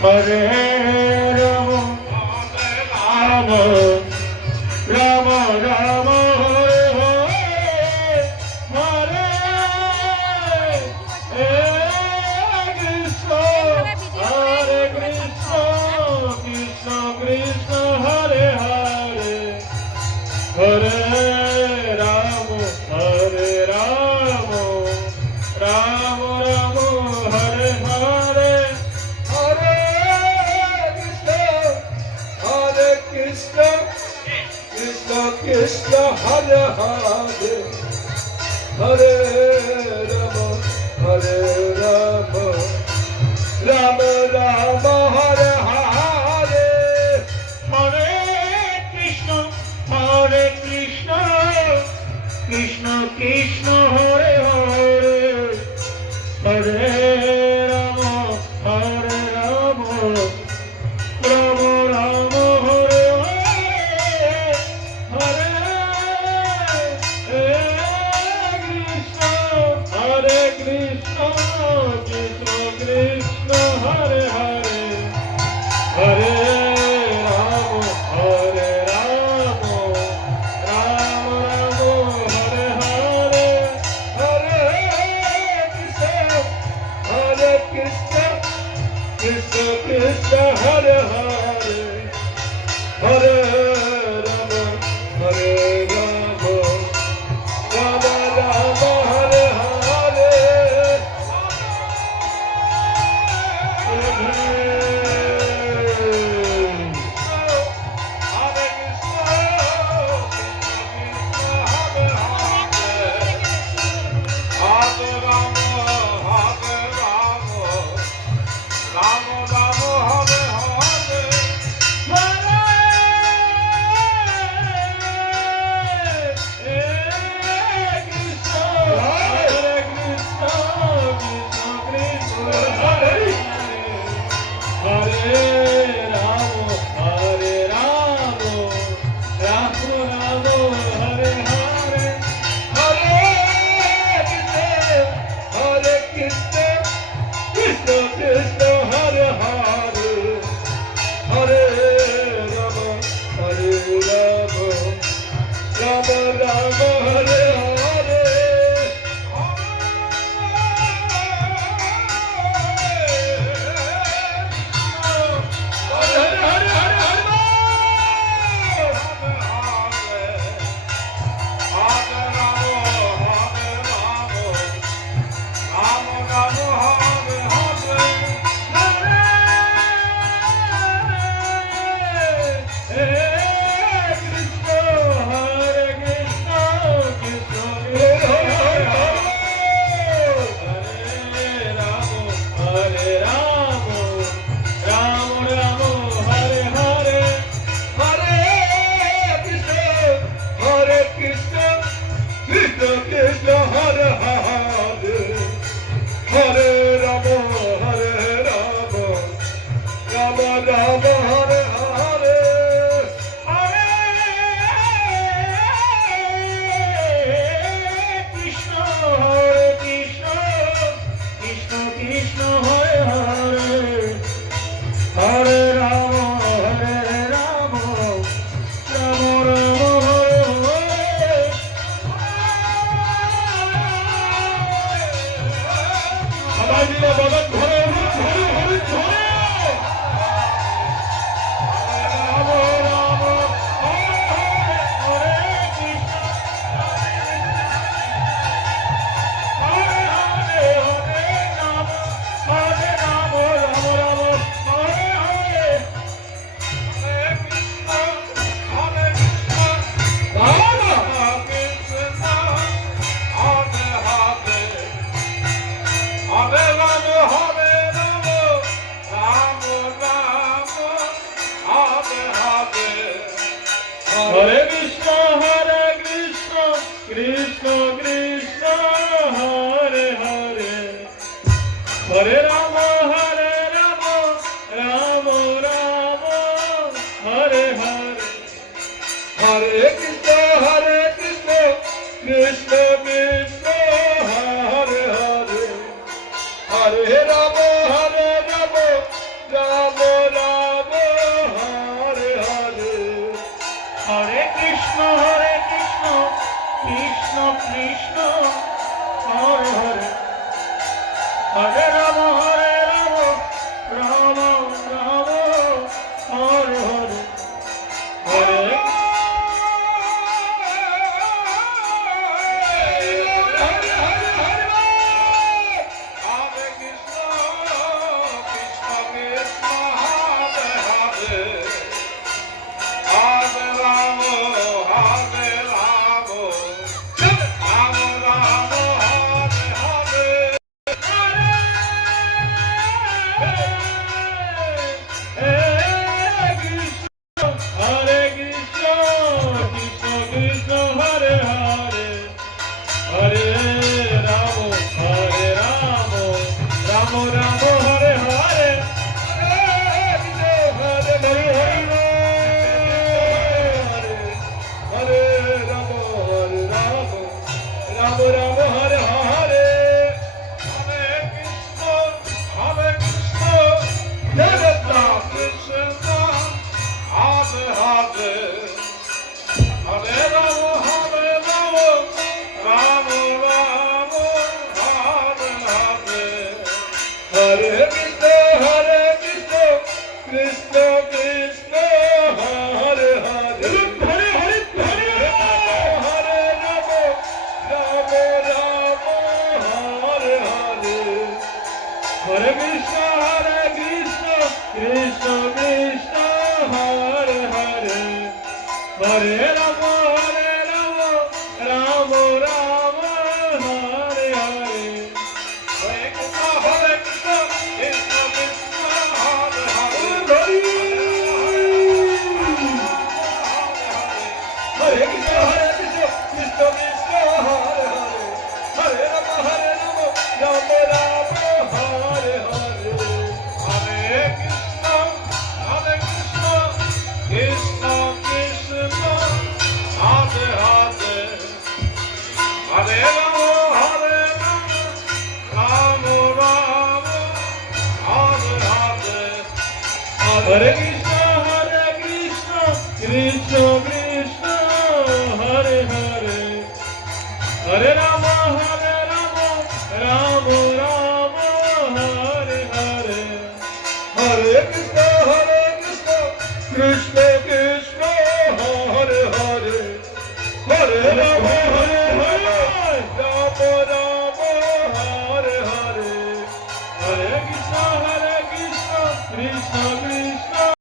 Hare Rama, Rama Rama Rama, Hare Hare Krishna, Hare Krishna, Krishna Krishna, Hare Hare, Hare Rama, Hare Rama, Rama Rama, Hare Hare, Hare Krishna, Krishna Krishna, Hare Hare, Hare Rama, Hare Rama, Rama Rama, Hare Hare, Hare Krishna, Krishna Krishna, Hare Hare, Hare Rama, Hare Rama, Rama Rama, Hare Hare, Hare Krishna, Krishna Krishna, Hare Hare, Hare Rama, Hare Rama, Rama Rama, Hare Hare, Hare Krishna, Krishna Krishna, Hare Hare, Hare Rama, Hare Rama, Rama Rama, Hare Hare, Hare Rama, Rama Rama, Hare Hare, Hare Krishna, Krishna Krishna, Hare Hare, Hare Rama, Rama Rama Hare Hare Hare Krishna Krishna Krishna Hare Hare Hare Rama Rama Rama Hare Hare Hare Hare Krishna, Krishna Krishna, Hare Hare, Hare Rama, Rama Rama, Hare Hare, Hare Krishna, Krishna Krishna, Hare Hare, Hare Rama, Rama Rama, Hare Hare, Hare Krishna, Krishna